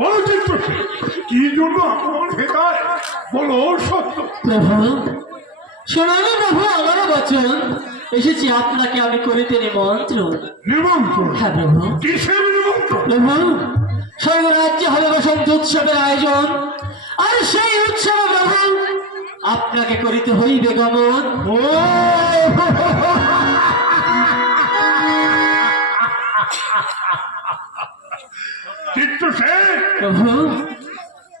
বলো চিত্রসেন কি জন্য আপন হেতায় বলো সত্য। প্রভু শোনালে প্রভু আমারও বচন। এসেছি আপনাকে আমি করিতে নিমন্ত্রণ। নিমন্ত্রণ? হ্যাঁ প্রভু। কিসের নিমন্ত্রণ? প্রভু স্বর্গরাজ্যে হবে বসন্ত উৎসবের আয়োজন। আর সেই উৎসবে প্রভু আপনাকে করিতে হইবে গমন। ও! চিত্রসেন প্রভু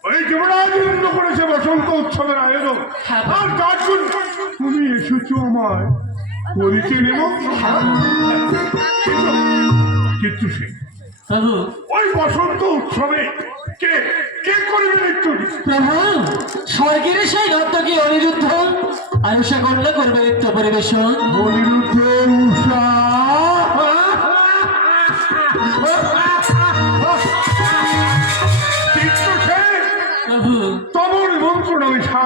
ওই যুবরাজ করেছে বসন্ত উৎসবের আয়োজন। হ্যাঁ। আর তার জন্য তুমি এসেছ আমায়। করিতে নিমন্ত্রণ। চিত্রসেন প্রভু। ওই বসন্ত উৎসবে কে কে করবে নৃত্য প্রভু স্বর্গের সেই নর্তকী অনিরুদ্ধ আনুষা কন্যা করবে নৃত্য পরিবেশন। অনিরুদ্ধ উষা।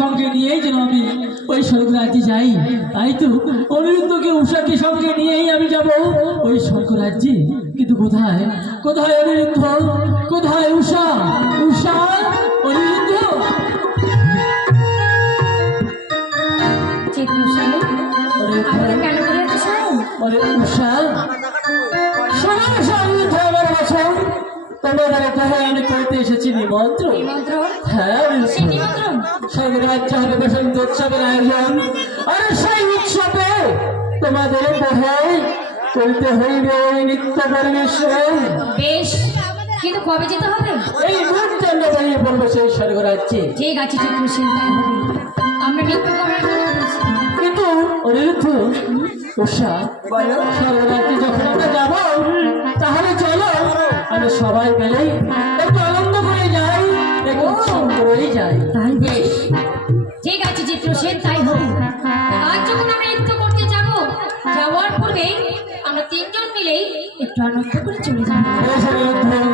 সঙ্গে নিয়েই যেন আমি ওই স্বর্গ রাজ্যে যাই। তাই তো অনিরুদ্ধকে উষাকে সঙ্গে নিয়েই আমি যাব ওই স্বর্গ রাজ্যে। কিন্তু কোথায়? কোথায় অনিরুদ্ধ? কোথায় উষা উষা অনিরুদ্ধ? আরে উষা শোনো উষা অনিরুদ্ধ আমার বছর তোমাদের তাহে আমি করতে নিমন্ত্রণ? হ্যাঁ সে হবে বসন্ত উৎসবের আয়োজন। আর সেই উৎসবে তোমাদের করতে হইবে নিত্য পরিবেশন বেশ কিন্তু কবে যেতে হবে? এই মুহূর্তে আমরা পড়ব সেই স্বর্গরাজ্যে। ঠিক আছে আমরা নৃত্য কিন্তু অনিরুদ্ধ উষা স্বর্গরাজ্যে যখন আমরা যাব তাহলে চলো আমরা সবাই মিলেই করেই যাই তাই বেশ। ঠিক আছে চিত্রসেন তাই হোক। আজ যখন আমরা নৃত্য করতে যাব যাওয়ার পূর্বে আমরা তিনজন মিলেই একটু আনন্দ করে চলে যাব।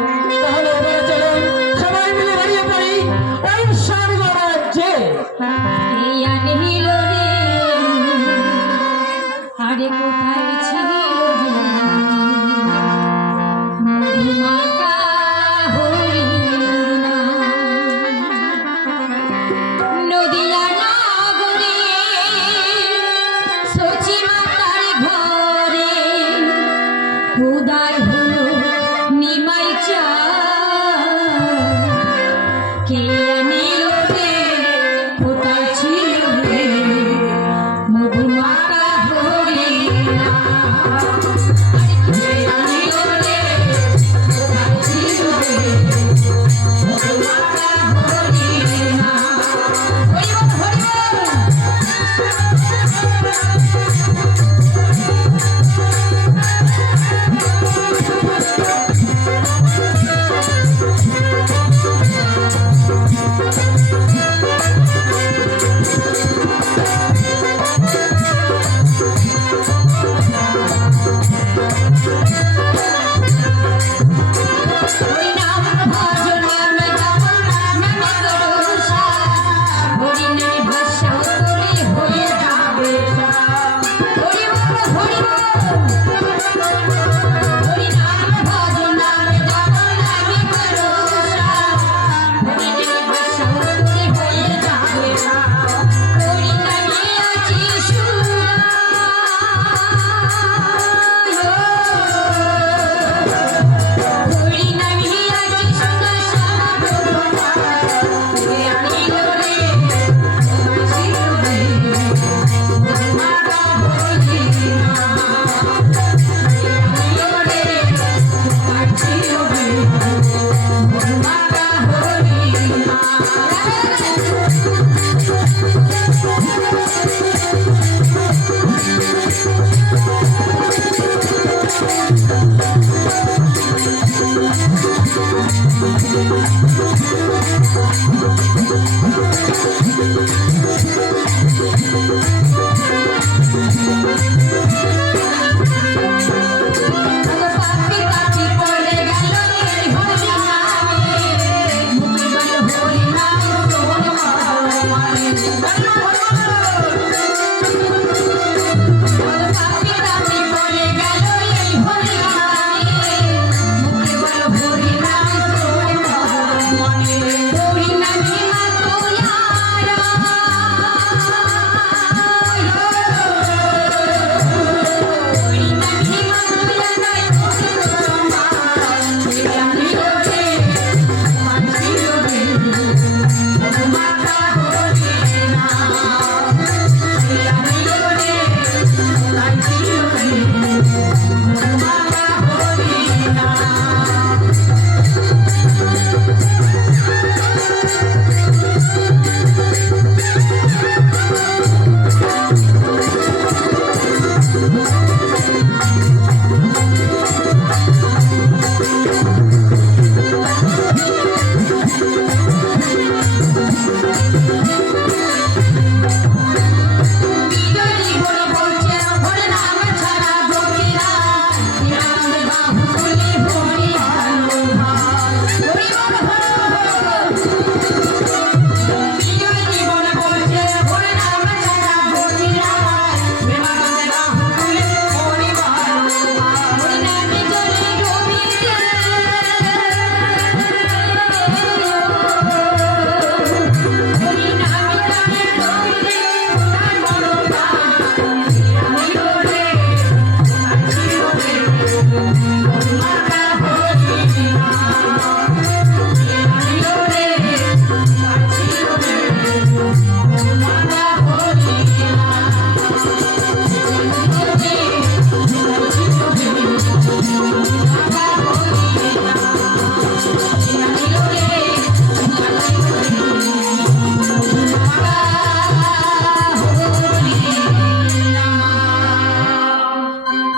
Thank